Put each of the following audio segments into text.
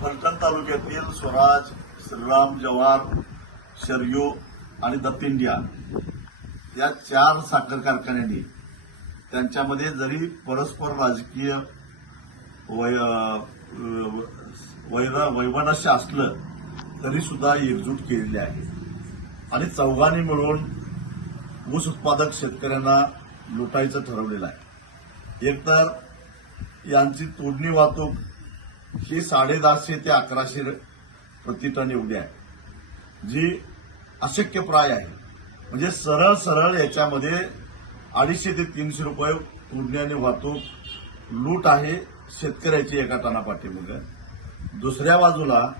फलटण तालुक्यातील स्वराज श्रीराम जवार शर्यो आणि दत्त इंडिया या चार साखर कारखान्यांनी त्यांच्यामध्ये जरी परस्पर राजकीय वै अं, वैमनस्य असलं तरी सुद्धा एकजूट केलेली आहे. आणि चौघांनी मिळून ऊस उत्पादक शेतकऱ्यांना लुटायचं ठरवलेलं आहे. एकतर यांची तोडणी वाहतूक ही साडेदहाशे ते अकराशे प्रतिटन एवढी आहे. जी अशक्यप्राय आहे. म्हणजे सरळ सरळ याच्यामध्ये अडीचशे ते तीनशे रुपये तोडणी वाहतूक लूट आहे शेतकऱ्याची एका टनापाठीमागं. दुसऱ्या बाजूला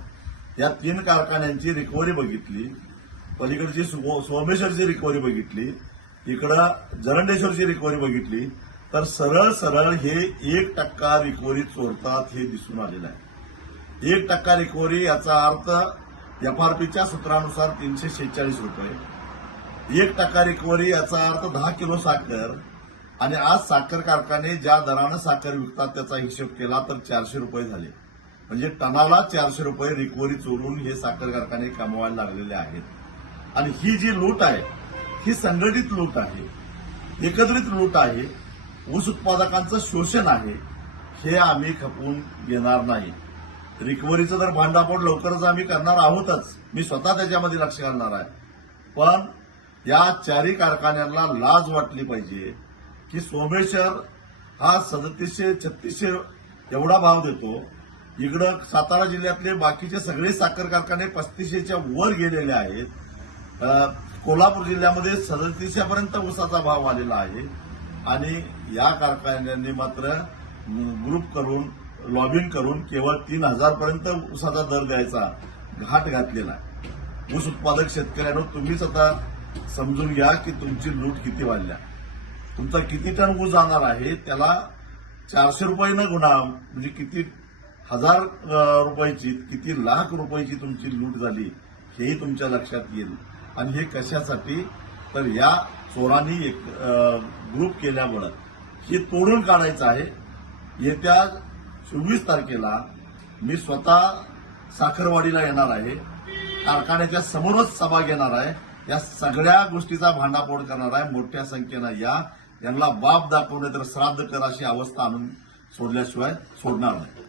या तीन कारखान्यांची रिकव्हरी बघितली. पलीकडची सोमेश्वरची रिकव्हरी बघितली. इकडं जरंडेश्वरची रिकव्हरी बघितली. तर सरळ सरळ हे एक टक्का रिकव्हरी चोरतात हे दिसून आलेलं आहे. एक टक्का रिकव्हरी याचा अर्थ एफआरपीच्या सूत्रानुसार तीनशे शेहेचाळीस रुपये. एक टक्का रिकव्हरी याचा अर्थ दहा किलो साखर. आणि आज साखर कारखाने ज्या दरानं साखर विकतात त्याचा हिशोब केला तर चारशे रुपये झाले. म्हणजे टनाला चारशे रुपये रिकव्हरी चोरून हे साखर कारखाने कमवायला लागलेले आहेत. आणि ही जी लूट आहे ही संघटित लूट आहे एकत्रित लूट आहे ऊस उत्पादकांचं शोषण आहे हे आम्ही खपवून घेणार नाही. रिकव्हरीचं जर भांडाफोड लवकरच आम्ही करणार आहोतच मी स्वतः त्याच्यामध्ये लक्ष घालणार आहे. पण या चारी कारखान्यांना लाज वाटली पाहिजे की सोमेश्वर हा सदतीसशे छत्तीसशे एवढा भाव देतो. इकडं सातारा जिल्ह्यातले बाकीचे सगळे साखर कारखाने पस्तीसशेच्या वर गेलेले आहेत. कोल्हापूर जिल्ह्यामध्ये सदतीसशेपर्यंत ऊसाचा भाव आलेला आहे. आणि या कारखान्यांनी मात्र ग्रुप करून लॉबिंग करून केवळ तीन हजारपर्यंत ऊसाचा दर द्यायचा घाट घातलेला आहे. ऊस उत्पादक शेतकऱ्यांनो तुम्हीच आता समजून घ्या की तुमची लूट किती वाढल्या. तुमचा किती टन ऊस जाणार आहे त्याला चारशे रुपये न गुन्हा म्हणजे किती हजार रुपयाची किती लाख रुपयाची तुमची लूट झाली हेही तुमच्या लक्षात येईल. आणि हे कशासाठी? तर या चोरांनी एक ग्रुप केल्यामुळं हे तोडून काढायचं आहे. येत्या चोवीस तारखेला मी स्वतः साखरवाडीला येणार आहे. कारखान्याच्या समोरच सभा घेणार आहे. या सगळ्या गोष्टीचा भांडाफोड करणार आहे. मोठ्या संख्येनं या यांना बाप दाखवणे तर श्राद्ध कर अशी अवस्था आणून सोडल्याशिवाय सोडणार नाही.